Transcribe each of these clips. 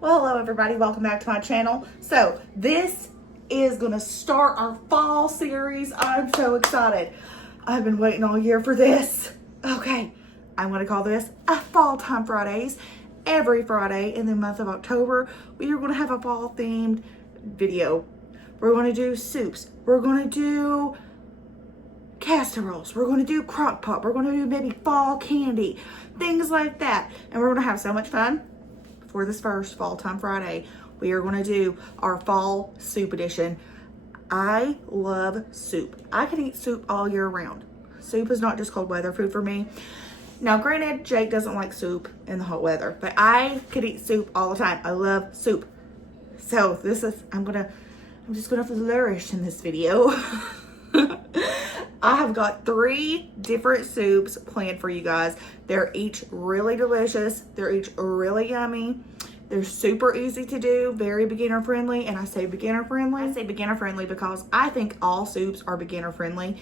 Well, hello everybody, welcome back to my channel. So this is gonna start our fall series. I'm so excited. I've been waiting all year for this. Okay, I'm gonna call this a Fall Time Fridays. Every Friday in the month of October, we are gonna have a fall themed video. We're gonna do soups. We're gonna do casseroles. We're gonna do crock pot. We're gonna do maybe fall candy, things like that. And we're gonna have so much fun. For this first Fall Time Friday, we are going to do our fall soup edition. I love soup. I can eat soup all year round. Soup is not just cold weather food for me. Now, granted, Jake doesn't like soup in the hot weather, but I could eat soup all the time. I love soup. So this is, I'm just gonna flourish in this video. I have got 3 different soups planned for you guys. They're each really delicious. They're each really yummy. They're super easy to do, very beginner friendly. And I say beginner friendly. I say beginner friendly because I think all soups are beginner friendly.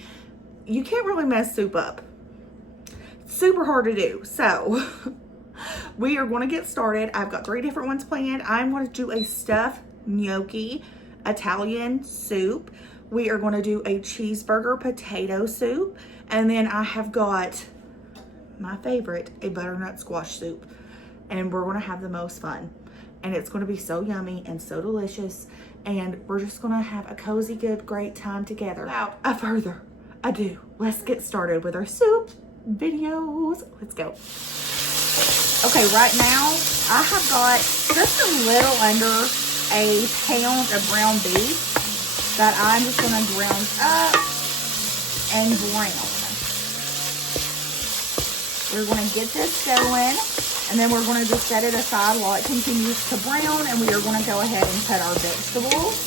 You can't really mess soup up. It's super hard to do. So we are going to get started. I've got 3 different ones planned. I'm going to do a stuffed gnocchi Italian soup. We are going to do a cheeseburger potato soup. And then I have got my favorite, a butternut squash soup. And we're going to have the most fun. And it's going to be so yummy and so delicious. And we're just going to have a cozy, good, great time together. Without a further ado, let's get started with our soup videos. Let's go. Okay, right now I have got just a little under a pound of ground beef that I'm just gonna ground up and brown. We're gonna get this going, and then we're gonna just set it aside while it continues to brown, and we are gonna go ahead and cut our vegetables.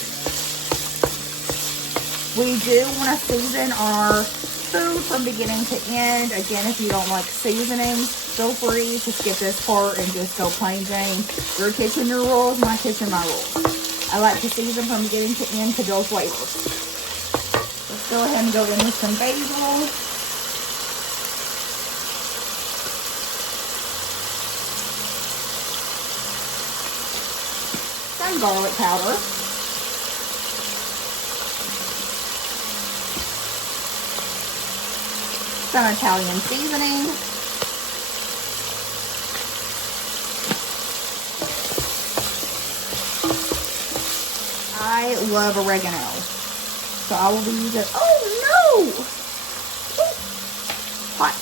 We do wanna season our food from beginning to end. Again, if you don't like seasonings, feel free to skip this part and just go plain Jane. Your kitchen, your rules, my kitchen, my rules. I like to season from beginning to end to build flavors. Let's go ahead and go in with some basil. Some garlic powder. Some Italian seasoning. I love oregano, so I will be using, oh no, hot.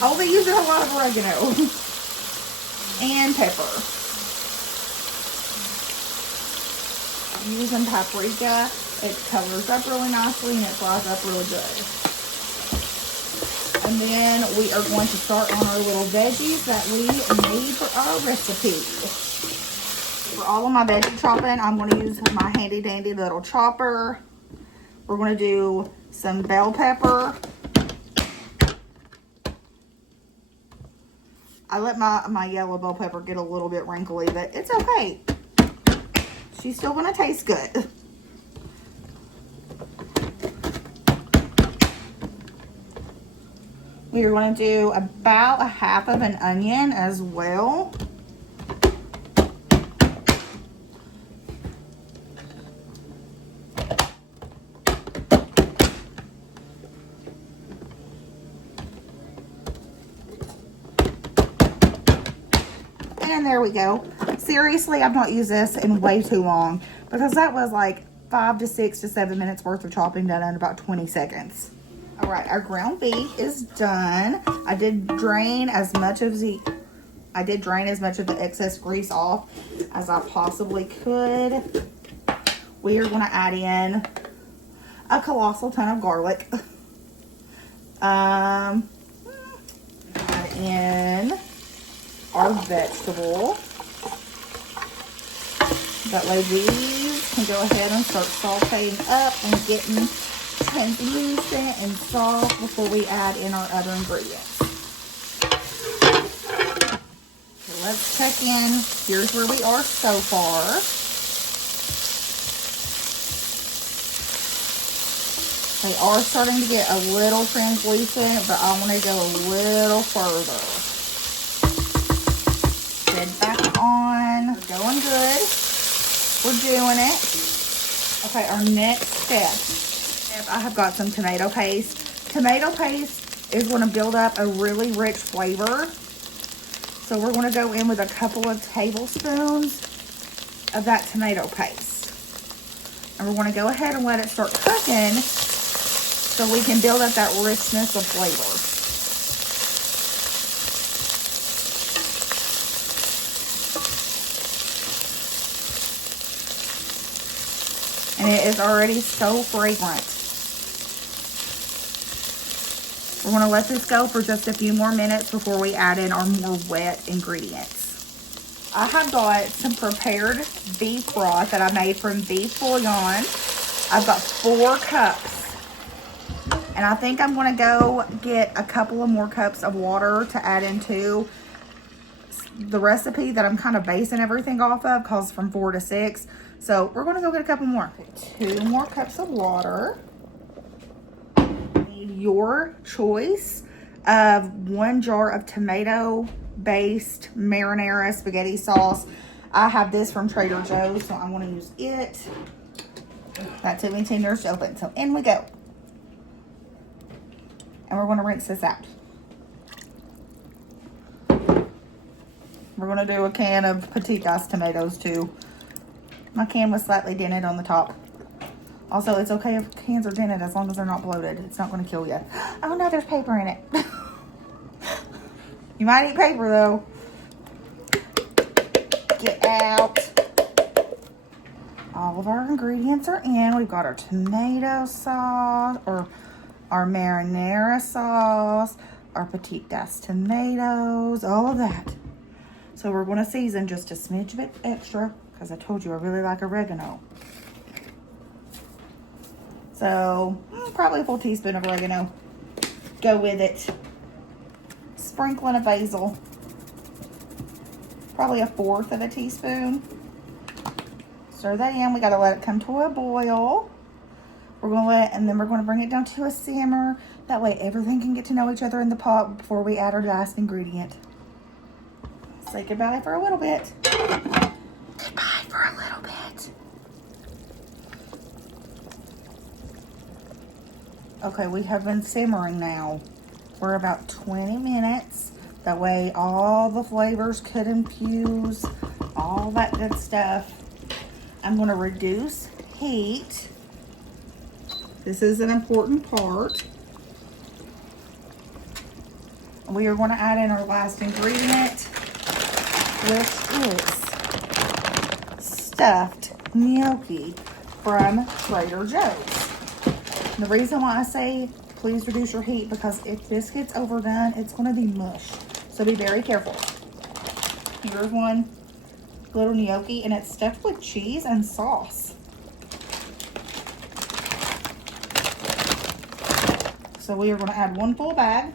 I will be using a lot of oregano and pepper. I'm using paprika. It colors up really nicely and it fries up really good. And then we are going to start on our little veggies that we need for our recipe. For all of my veggie chopping, I'm going to use my handy dandy little chopper. We're going to do some bell pepper. I let my yellow bell pepper get a little bit wrinkly, but it's okay. She's still going to taste good. We are going to do about a half of an onion as well. And there we go. Seriously, I've not used this in way too long because that was like 5 to 6 to 7 minutes worth of chopping done in about 20 seconds. All right, our ground beef is done. I did drain as much of the excess grease off as I possibly could. We are going to add in a colossal ton of garlic. Add in our vegetable. That way these can go ahead and start sauteing up and getting translucent and soft before we add in our other ingredients. So let's check in. Here's where we are so far. They are starting to get a little translucent, but I want to go a little further. lid back on. We're going good. We're doing it. Okay, our next step, I have got some tomato paste. Tomato paste is going to build up a really rich flavor. So we're going to go in with a couple of tablespoons of that tomato paste. And we're going to go ahead and let it start cooking so we can build up that richness of flavor. And it is already so fragrant. We're going to let this go for just a few more minutes before we add in our more wet ingredients. I have got some prepared beef broth that I made from beef bouillon. I've got 4 cups. And I think I'm going to go get a couple of more cups of water to add into. The recipe that I'm kind of basing everything off of calls from 4 to 6. So we're going to go get a couple more. 2 more cups of water. Your choice of 1 jar of tomato-based marinara spaghetti sauce. I have this from Trader Joe's, so I'm going to use it. That took me 10 years to open, so in we go. And we're going to rinse this out. We're going to do a can of petite diced tomatoes too. My can was slightly dented on the top. Also, it's okay if cans are dented as long as they're not bloated. It's not going to kill you. Oh no, there's paper in it. You might eat paper though. Get out. All of our ingredients are in. We've got our tomato sauce, or our marinara sauce, our petite diced tomatoes, all of that. So we're going to season just a smidge bit extra because I told you I really like oregano. So, probably a full teaspoon of oregano. Go with it. Sprinkling of basil. Probably a 1/4 of a teaspoon. Stir that in. We got to let it come to a boil. We're going to and then we're going to bring it down to a simmer. That way everything can get to know each other in the pot before we add our last ingredient. Say goodbye for a little bit. Goodbye for a little bit. Okay, we have been simmering now for about 20 minutes. That way all the flavors could infuse, all that good stuff. I'm going to reduce heat. This is an important part. We are going to add in our last ingredient, which is stuffed gnocchi from Trader Joe's. The reason why I say please reduce your heat, because if this gets overdone, it's going to be mush. So be very careful. Here's one little gnocchi, and it's stuffed with cheese and sauce. So we are going to add 1 full bag.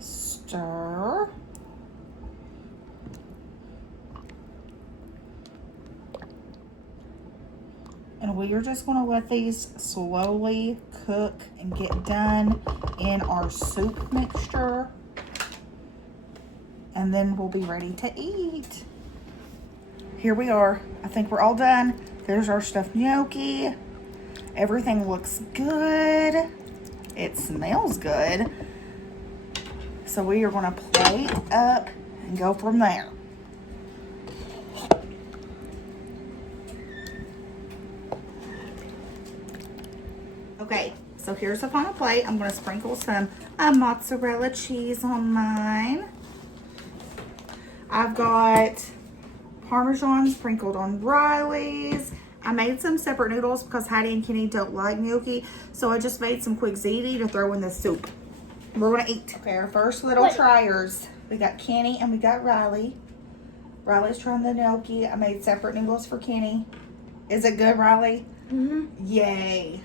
Stir. And we are just going to let these slowly cook and get done in our soup mixture. And then we'll be ready to eat. Here we are. I think we're all done. There's our stuffed gnocchi. Everything looks good. It smells good. So we are going to plate up and go from there. Okay, so here's the final plate. I'm going to sprinkle some mozzarella cheese on mine. I've got Parmesan sprinkled on Riley's. I made some separate noodles because Hattie and Kenny don't like gnocchi, so I just made some quick ziti to throw in the soup. We're going to eat. Okay, our first little triers. We got Kenny and we got Riley. Riley's trying the gnocchi. I made separate noodles for Kenny. Is it good, Riley? Mm-hmm. Yay.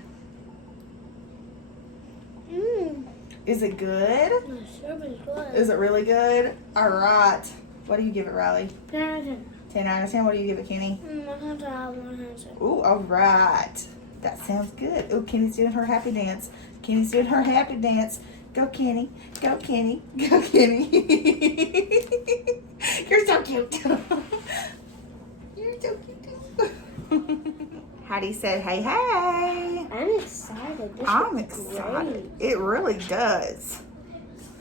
Mm. Is it good? It sure is good. Is it really good? All right. What do you give it, Riley? 10 out of 10. 10 out of 10. What do you give it, Kenny? 100 out of 100. Ooh, all right. That sounds good. Ooh, Kenny's doing her happy dance. Kenny's doing her happy dance. Go, Kenny. Go, Kenny. Go, Kenny. You're so cute. You're so cute. Hattie said, hey, hey. I'm excited. This I'm looks excited. great. It really does.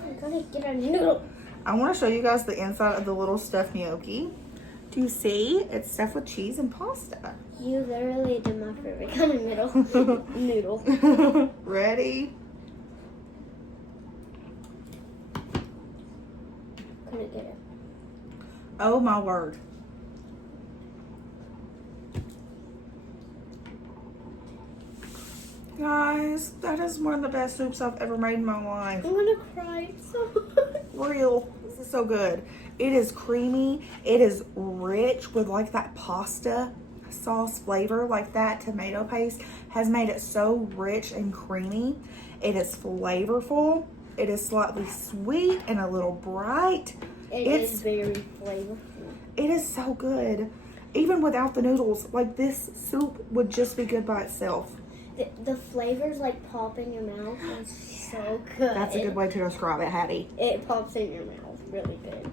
I'm gonna get a noodle. I want to show you guys the inside of the little stuffed gnocchi. Do you see? It's stuffed with cheese and pasta. You literally did my favorite kind of noodle. Ready? Couldn't get it. Oh my word. Guys, that is one of the best soups I've ever made in my life. I'm gonna cry so much. Real. This is so good. It is creamy. It is rich with like that pasta sauce flavor. Like that tomato paste has made it so rich and creamy. It is flavorful. It is slightly sweet and a little bright. It's very flavorful. It is so good. Even without the noodles, like this soup would just be good by itself. The flavors like pop in your mouth. It's so good. That's a good way to describe it, Hattie. It pops in your mouth. Really good.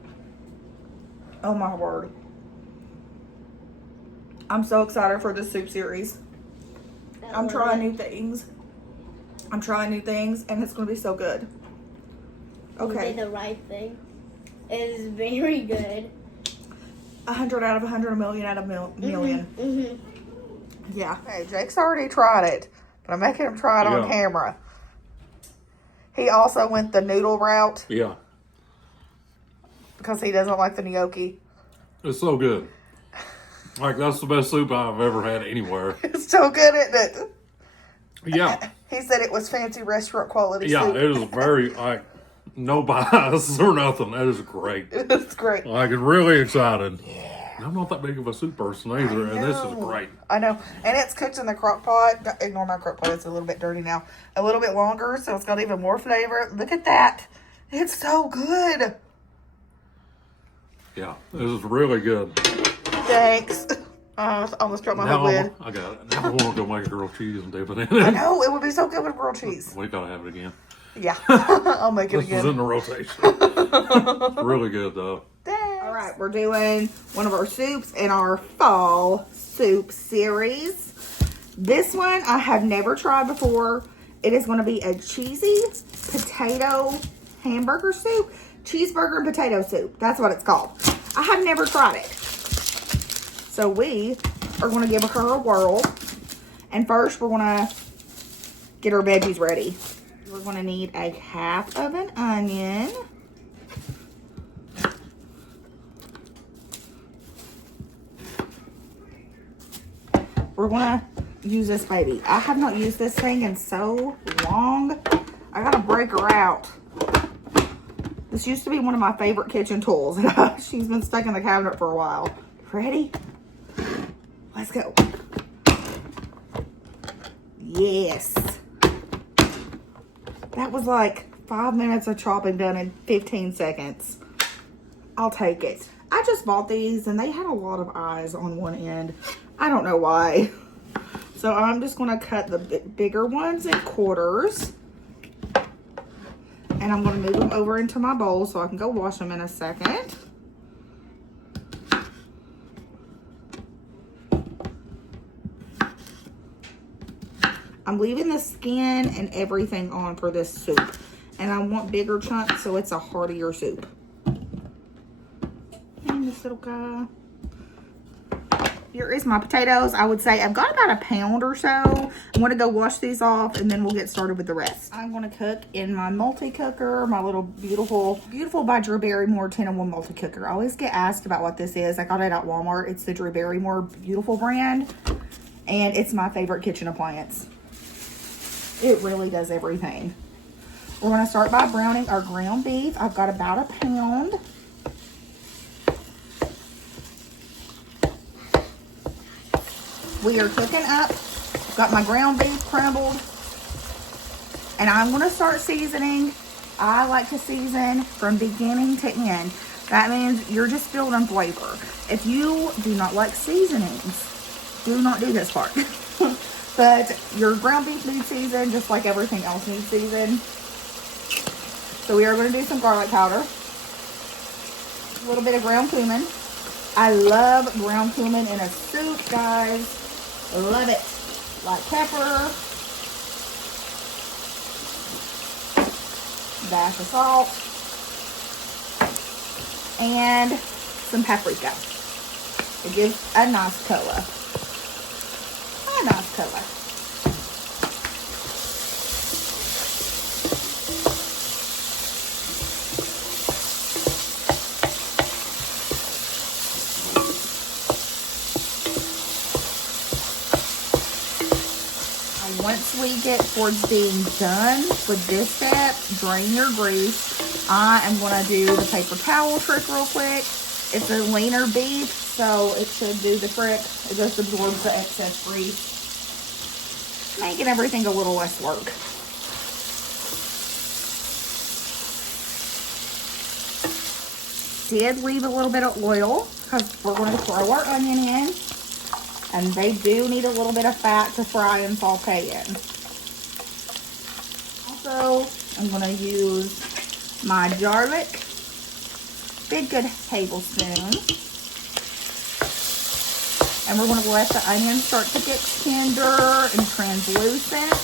Oh my word. I'm so excited for this soup series. I'm trying new things. I'm trying new things and it's going to be so good. Okay. You did the right thing. It is very good. 100 out of 100, a million out of million. Mm-hmm. Yeah. Hey, Jake's already tried it, but I'm making him try it on camera. He also went the noodle route. Yeah. Because he doesn't like the gnocchi. It's so good. Like, that's the best soup I've ever had anywhere. It's so good, isn't it? Yeah. He said it was fancy restaurant quality Yeah, soup. it is very, like, no bias or nothing. That is great. It's great. Like, I'm really excited. Yeah. I'm not that big of a soup person either, and this is great. I know. And it's cooked in the crock pot. Ignore my crock pot. It's a little bit dirty now. A little bit longer, so it's got even more flavor. Look at that. It's so good. Yeah, this is really good. Thanks. I almost dropped my Now lid. I got it. Now I want to go make a grilled cheese and dip it in I it. know. It would be so good with grilled cheese. We gotta have it again. Yeah. I'll make it This is in again. the rotation. It's really good though. Thanks. All right. We're doing one of our soups in our fall soup series. This one I have never tried before. It is going to be a cheesy potato hamburger soup. Cheeseburger and potato soup. That's what it's called. I have never tried it. So we are going to give her a whirl. And first we're going to get our veggies ready. We're going to need a half of an onion. We're going to use this baby. I have not used this thing in so long. I got to break her out. This used to be one of my favorite kitchen tools. She's been stuck in the cabinet for a while. Ready? Let's go. Yes. That was like 5 minutes of chopping done in 15 seconds. I'll take it. I just bought these and they had a lot of eyes on one end. I don't know why. So I'm just going to cut the bigger ones in quarters. And I'm going to move them over into my bowl so I can go wash them in a second. I'm leaving the skin and everything on for this soup. And I want bigger chunks so it's a heartier soup. And this little guy. Here is my potatoes. I would say I've got about a pound or so. I'm going to go wash these off and then we'll get started with the rest. I'm going to cook in my multi-cooker, my little Beautiful by Drew Barrymore 10-in-1 multi-cooker. I always get asked about what this is. I got it at Walmart. It's the Drew Barrymore Beautiful brand. And it's my favorite kitchen appliance. It really does everything. We're going to start by browning our ground beef. I've got about a pound. We are cooking up. Got my ground beef crumbled. And I'm going to start seasoning. I like to season from beginning to end. That means you're just building flavor. If you do not like seasonings, do not do this part. But your ground beef needs seasoned just like everything else needs seasoned. So we are going to do some garlic powder. A little bit of ground cumin. I love ground cumin in a soup, guys. Love it. Black pepper. Dash of salt. And some paprika. It gives a nice color. A nice color. Once we get towards being done with this step, drain your grease. I am going to do the paper towel trick real quick. It's a leaner beef, so it should do the trick. It just absorbs the excess grease, making everything a little less work. Did leave a little bit of oil because we're going to throw our onion in. And they do need a little bit of fat to fry and saute in. Also, I'm going to use my garlic, big good tablespoon. And we're going to let the onions start to get tender and translucent.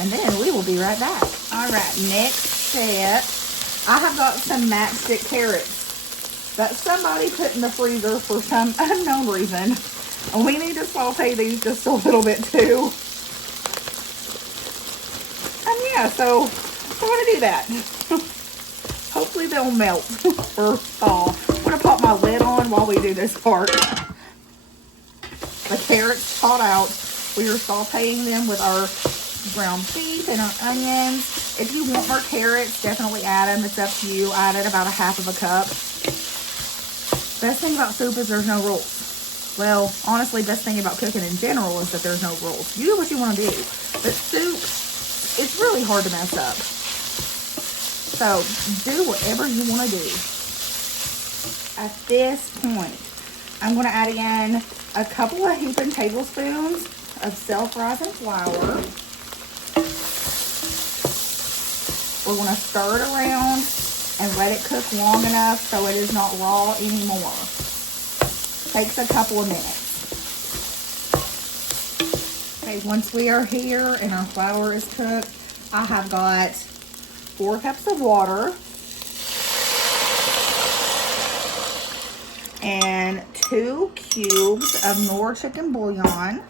And then we will be right back. All right, next step. I have got some matchstick carrots that somebody put in the freezer for some unknown reason. And we need to saute these just a little bit too. And yeah, so we're gonna do that. Hopefully they'll melt for fall. I'm gonna pop my lid on while we do this part. The carrots thawed out. We are sauteing them with our ground beef and our onions. If you want more carrots, definitely add them. It's up to you. I added about a half of a cup. Best thing about soup is there's no rules. Well, honestly, best thing about cooking in general is that there's no rules. You do what you want to do. But soup, it's really hard to mess up. So, do whatever you want to do. At this point, I'm going to add in a couple of heaping tablespoons of self-rising flour. We're going to stir it around and let it cook long enough so it is not raw anymore. Takes a couple of minutes. Okay, once we are here and our flour is cooked, I have got 4 cups of water and 2 cubes of Knorr chicken bouillon.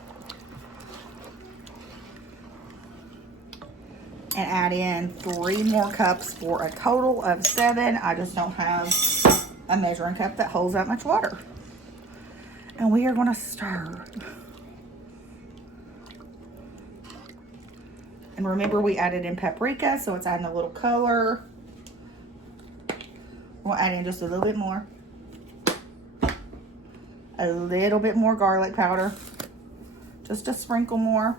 And add in 3 more cups for a total of 7. I just don't have a measuring cup that holds that much water. And we are going to stir. And remember, we added in paprika, so it's adding a little color. We'll add in just a little bit more. A little bit more garlic powder. Just a sprinkle more.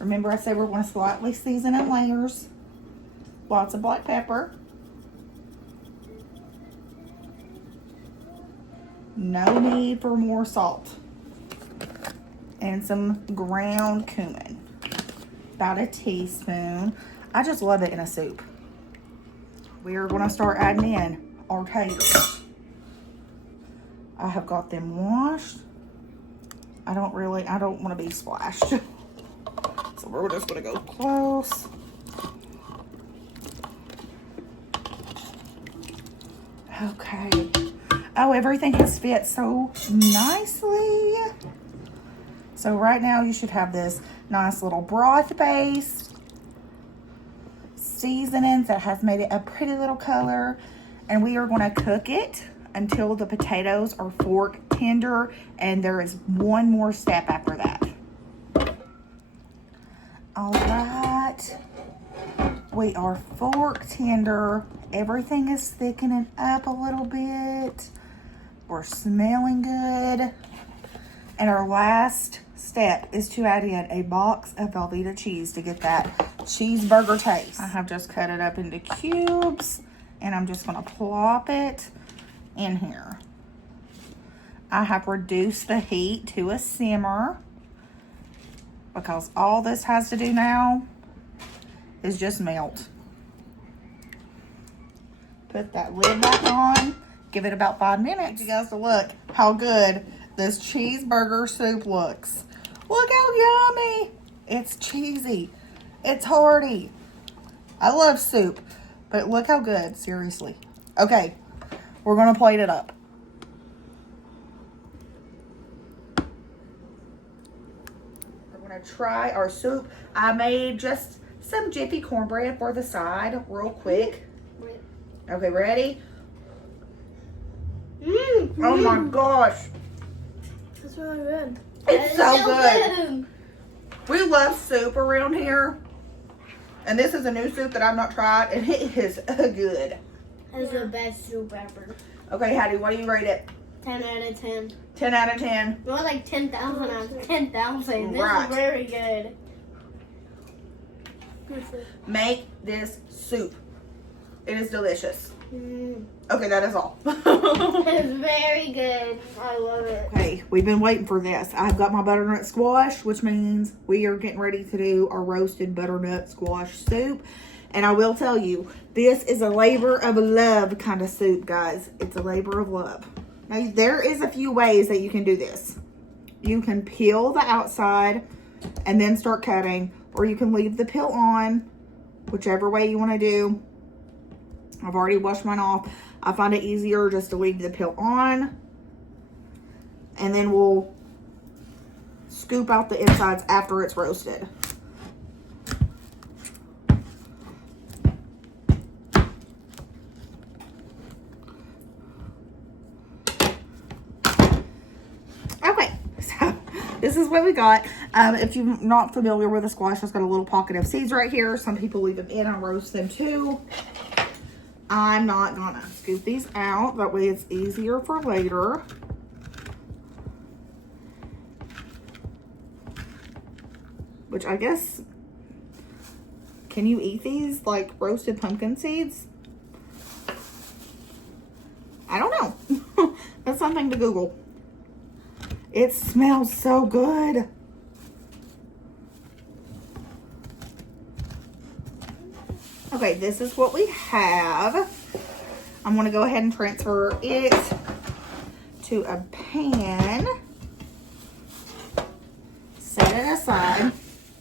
Remember, I said we're going to slightly season in layers. Lots of black pepper. No need for more salt. And some ground cumin. About a teaspoon. I just love it in a soup. We are going to start adding in our taters. I have got them washed. I don't want to be splashed. So we're just going to go close. Okay. Oh, everything has fit so nicely. So right now you should have this nice little broth base. Seasonings that has made it a pretty little color. And we are going to cook it until the potatoes are fork tender. And there is one more step after that. All right, we are fork tender. Everything is thickening up a little bit. We're smelling good. And our last step is to add in a box of Velveeta cheese to get that cheeseburger taste. I have just cut it up into cubes and I'm just going to plop it in here. I have reduced the heat to a simmer, because all this has to do now is just melt. Put that lid back on. Give it about 5 minutes. You guys to look how good this cheeseburger soup looks. Look how yummy. It's cheesy. It's hearty. I love soup, but look how good, seriously. Okay, we're gonna plate it up. We're gonna try our soup. I made just some Jiffy cornbread for the side real quick. Okay, ready? Oh my gosh. That's really good. It's so good. We love soup around here. And this is a new soup that I've not tried, and it is good. That's the best soup ever. Okay, Hattie, what do you rate it? 10 out of 10. 10 out of 10. More like 10,000 out of 10,000. This Right. is very good. Make this soup. It is delicious. Mm. Okay, that is all. It's very good. I love it. Okay, we've been waiting for this. I've got my butternut squash, which means we are getting ready to do our roasted butternut squash soup. And I will tell you, this is a labor of love kind of soup, guys. It's a labor of love. Now, there is a few ways that you can do this. You can peel the outside and then start cutting, or you can leave the peel on, whichever way you want to do. I've already washed mine off. I find it easier just to leave the peel on, and then we'll scoop out the insides after it's roasted. Okay, so this is what we got. If you're not familiar with a squash, it's got a little pocket of seeds right here. Some people leave them in and roast them too. I'm not gonna scoop these out. That way it's easier for later. Which I guess, can you eat these like roasted pumpkin seeds? I don't know. That's something to Google. It smells so good. Okay, this is what we have. I'm gonna go ahead and transfer it to a pan. Set it aside.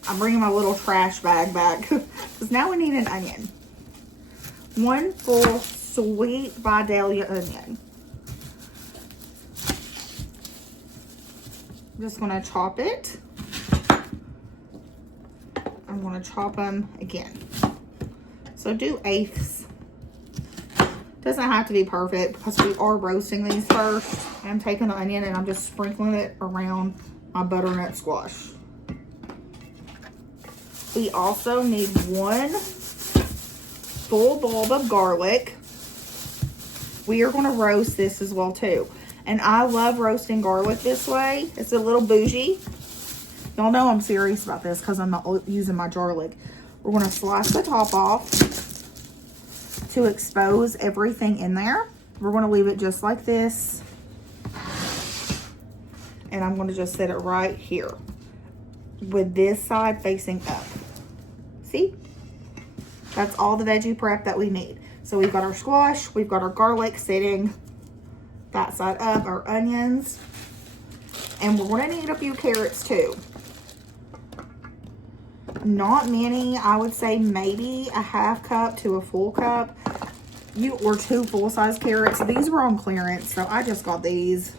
I'm bringing my little trash bag back because now we need an onion. 1 full sweet Vidalia onion. I'm just gonna chop it. I'm gonna chop them again. So do eighths. Doesn't have to be perfect because we are roasting these first. I'm taking the onion and I'm just sprinkling it around my butternut squash. We also need 1 full bulb of garlic. We are going to roast this as well too. And I love roasting garlic this way. It's a little bougie. Y'all know I'm serious about this because I'm not using my garlic. We're going to slice the top off to expose everything in there. We're going to leave it just like this. And I'm going to just set it right here with this side facing up. See? That's all the veggie prep that we need. So we've got our squash, we've got our garlic sitting that side up, our onions, and we're going to need a few carrots too. Not many. I would say maybe a half cup to a full cup. Or 2 full-size carrots. These were on clearance, so I just got these.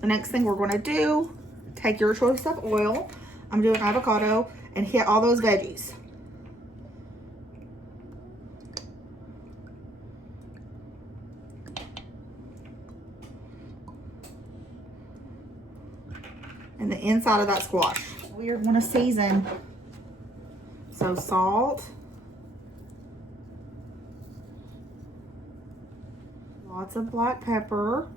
The next thing we're going to do, take your choice of oil. I'm doing avocado, and hit all those veggies. And the inside of that squash. We are going to season. So salt. Lots of black pepper.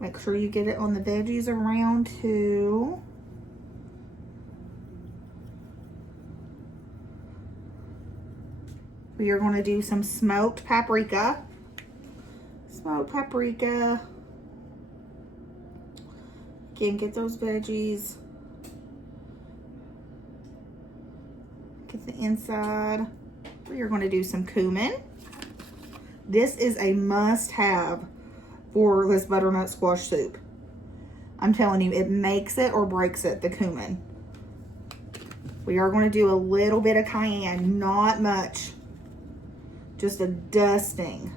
Make sure you get it on the veggies around too. We are going to do some smoked paprika. Smoked paprika. Again, get those veggies. Get the inside. We are going to do some cumin. This is a must-have for this butternut squash soup. I'm telling you, it makes it or breaks it, the cumin. We are going to do a little bit of cayenne, not much. Just a dusting.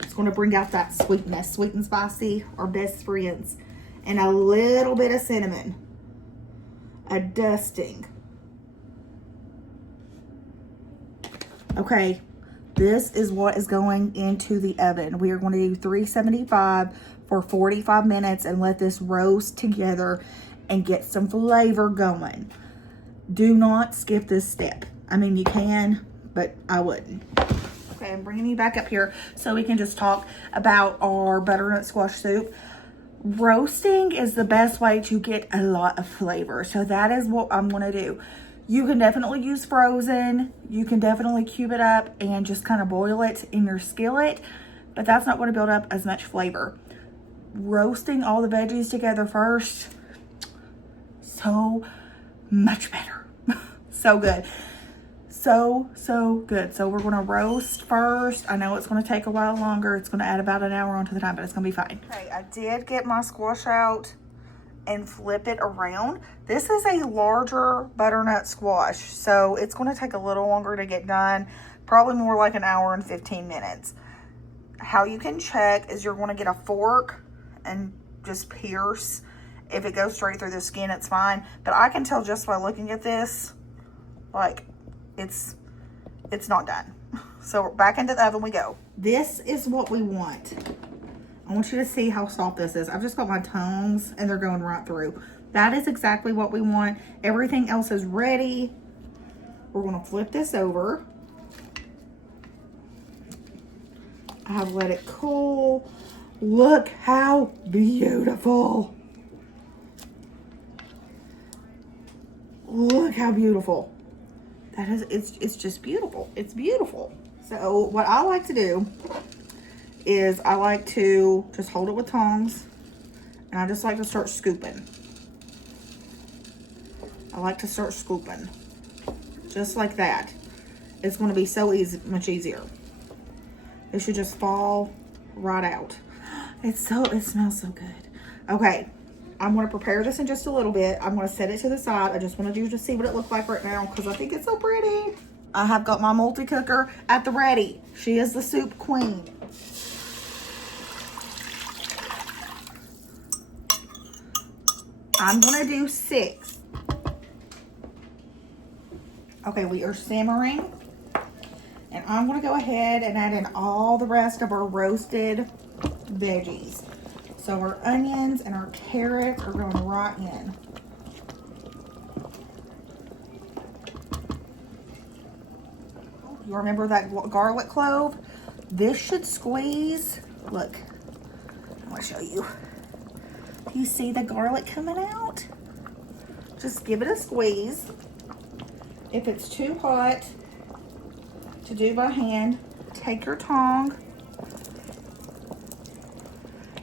It's going to bring out that sweetness. Sweet and spicy are best friends. And a little bit of cinnamon. A dusting. Okay, this is what is going into the oven. We are going to do 375 for 45 minutes and let this roast together and get some flavor going. Do not skip this step. I mean, you can, but I wouldn't. Okay, I'm bringing you back up here so we can just talk about our butternut squash soup. Roasting is the best way to get a lot of flavor. So that is what I'm going to do. You can definitely use frozen. You can definitely cube it up and just kind of boil it in your skillet, but that's not going to build up as much flavor. Roasting all the veggies together first, so much better. So good. So good. So we're going to roast first. I know it's going to take a while longer. It's going to add about an hour onto the time, but it's going to be fine. Okay, I did get my squash out and flip it around. This is a larger butternut squash, so it's going to take a little longer to get done. Probably more like an hour and 15 minutes. How you can check is you're going to get a fork and just pierce. If it goes straight through the skin, it's fine. But I can tell just by looking at this, like, it's not done. So back into the oven we go. This is what we want. I want you to see how soft this is. I've just got my tongs and they're going right through. That is exactly what we want. Everything else is ready. We're going to flip this over. I have let it cool. Look how beautiful. Look how beautiful. That is, it's just beautiful. It's beautiful. So what I like to do is I like to just hold it with tongs and I just like to start scooping. I like to start scooping just like that. It's going to be so easy, much easier. It should just fall right out. It smells so good. Okay, I'm going to prepare this in just a little bit. I'm going to set it to the side. I just wanted you to see what it looks like right now because I think it's so pretty. I have got my multi-cooker at the ready. She is the soup queen. I'm going to do 6. Okay, we are simmering. And I'm going to go ahead and add in all the rest of our roasted veggies. So our onions and our carrots are going right in. You remember that garlic clove? This should squeeze. Look, I'm going to show you. Do you see the garlic coming out? Just give it a squeeze. If it's too hot to do by hand, take your tongue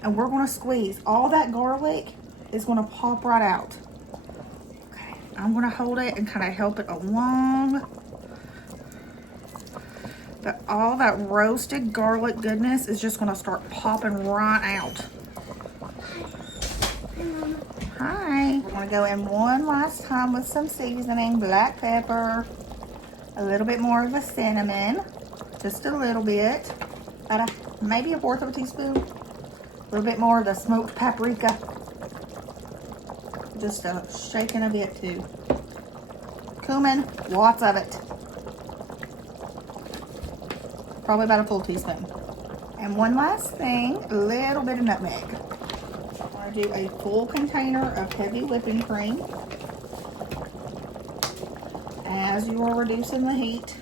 and we're going to squeeze. All that garlic is going to pop right out. Okay, I'm going to hold it and kind of help it along. But all that roasted garlic goodness is just going to start popping right out. Hi. We're going to go in one last time with some seasoning, black pepper, a little bit more of the cinnamon, just a little bit, about maybe a 1/4 teaspoon, a little bit more of the smoked paprika, just a shaking a bit too. Cumin, lots of it, probably about a full teaspoon. And one last thing, a little bit of nutmeg. I'm going to do a full container of heavy whipping cream. As you are reducing the heat,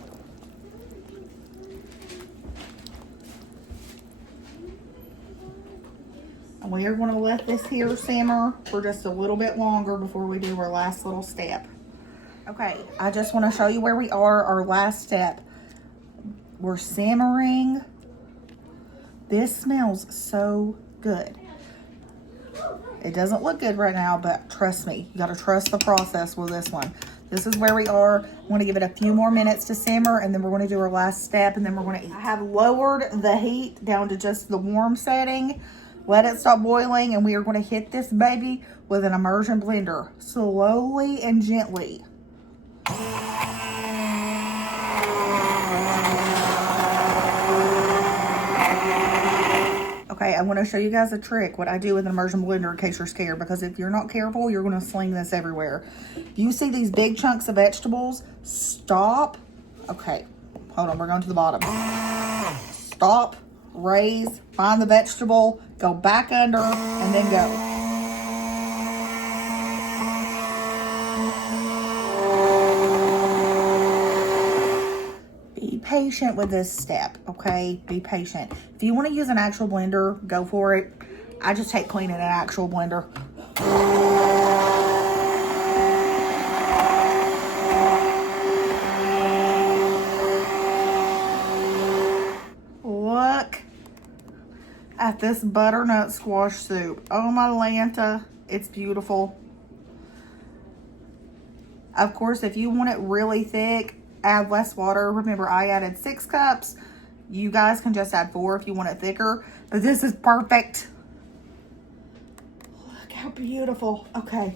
and we are going to let this here simmer for just a little bit longer before we do our last little step. Okay, I just want to show you where we are, our last step. We're simmering This smells so good. It doesn't look good right now, but trust me, you gotta trust the process with this one. This is where we are. I'm gonna give it a few more minutes to simmer, and then we're gonna do our last step, and then we're gonna eat. I have lowered the heat down to just the warm setting. Let it stop boiling, and we are gonna hit this baby with an immersion blender, slowly and gently. Okay, I'm gonna show you guys a trick, what I do with an immersion blender in case you're scared, because if you're not careful, you're gonna sling this everywhere. If you see these big chunks of vegetables, stop. Okay, hold on, we're going to the bottom. Stop, raise, find the vegetable, go back under, and then go. Be patient with this step, okay? Be patient. If you want to use an actual blender, go for it. I just hate cleaning an actual blender. Look at this butternut squash soup. Oh my Lanta, it's beautiful. Of course, if you want it really thick, add less water. Remember, I added 6 cups. You guys can just add 4 if you want it thicker. But this is perfect. Look how beautiful. Okay.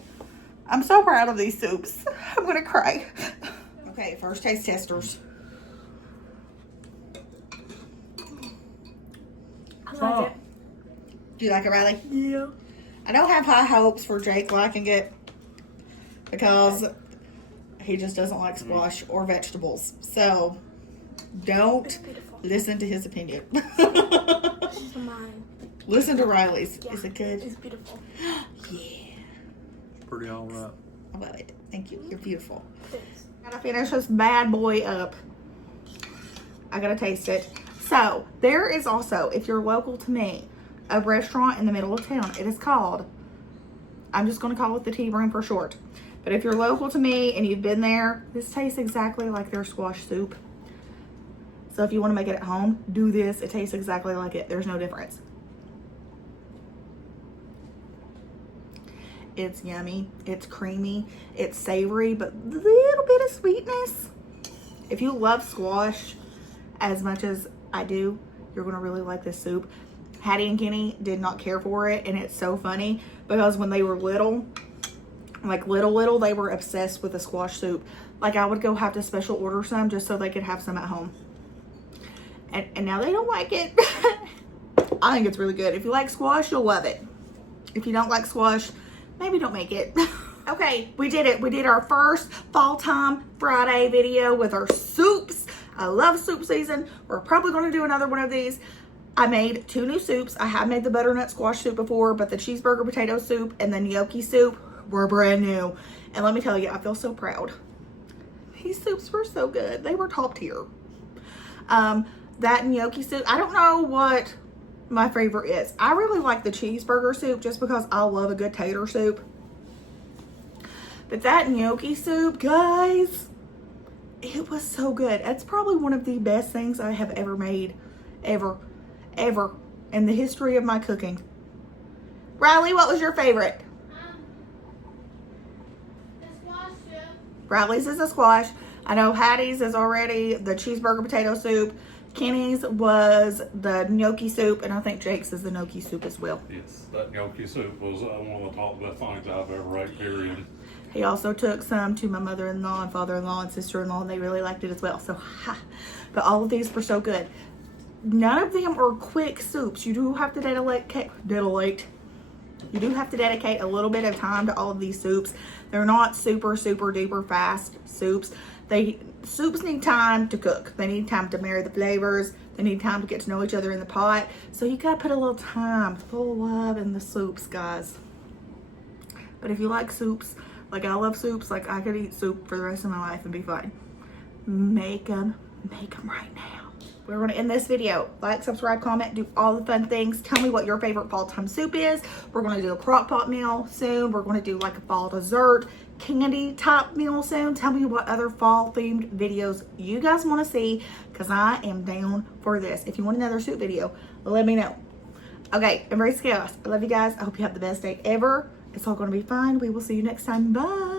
I'm so proud of these soups. I'm going to cry. Okay, first taste testers. I like it. Do you like it, Riley? Yeah. I don't have high hopes for Jake liking it because he just doesn't like squash or vegetables. So don't listen to his opinion. Listen to mine. Listen to Riley's. Yeah. Is it good? It's beautiful. Yeah. Pretty all right. I love it. Thank you. You're beautiful. Thanks. Gotta finish this bad boy up. I gotta taste it. So there is also, if you're local to me, a restaurant in the middle of town. It is called, I'm just gonna call it the Tea Room for short. But if you're local to me and you've been there, this tastes exactly like their squash soup. So if you want to make it at home, do this. It tastes exactly like it. There's no difference. It's yummy. It's creamy. It's savory, but a little bit of sweetness. If you love squash as much as I do, you're going to really like this soup. Hattie and Kenny did not care for it, and it's so funny because when they were little, like little, they were obsessed with the squash soup. Like I would go have to special order some just so they could have some at home. And now they don't like it. I think it's really good. If you like squash, you'll love it. If you don't like squash, maybe don't make it. Okay, we did it. We did our first Fall Time Friday video with our soups. I love soup season. We're probably going to do another one of these. I made 2 new soups. I have made the butternut squash soup before, but the cheeseburger potato soup and the gnocchi soup were brand new. And let me tell you, I feel so proud. These soups were so good. They were top tier. That gnocchi soup, I don't know what my favorite is. I really like the cheeseburger soup just because I love a good tater soup. But that gnocchi soup, guys, it was so good. It's probably one of the best things I have ever made. Ever in the history of my cooking. Riley, what was your favorite? The squash soup. Riley's is a squash. I know Hattie's is already the cheeseburger potato soup. Kenny's was the gnocchi soup, and I think Jake's is the gnocchi soup as well. Yes, that gnocchi soup was one of the top best things I've ever ate, period. He also took some to my mother-in-law and father-in-law and sister-in-law, and they really liked it as well. So, but all of these were so good. None of them are quick soups. You do have to dedicate a little bit of time to all of these soups. They're not super duper fast soups. Soups need time to cook. They need time to marry the flavors. They need time to get to know each other in the pot. So you gotta put a little time, full love in the soups, guys. But if you like soups, like I love soups, like I could eat soup for the rest of my life and be fine. Make them right now. We're going to end this video. Like, subscribe, comment, do all the fun things. Tell me what your favorite fall time soup is. We're going to do a crock pot meal soon. We're going to do like a fall dessert. candy type meal soon. Tell me what other fall themed videos you guys want to see, because I am down for this. If you want another soup video, let me know. Okay, embrace chaos. I love you guys. I hope you have the best day ever. It's all going to be fine. We will see you next time. Bye.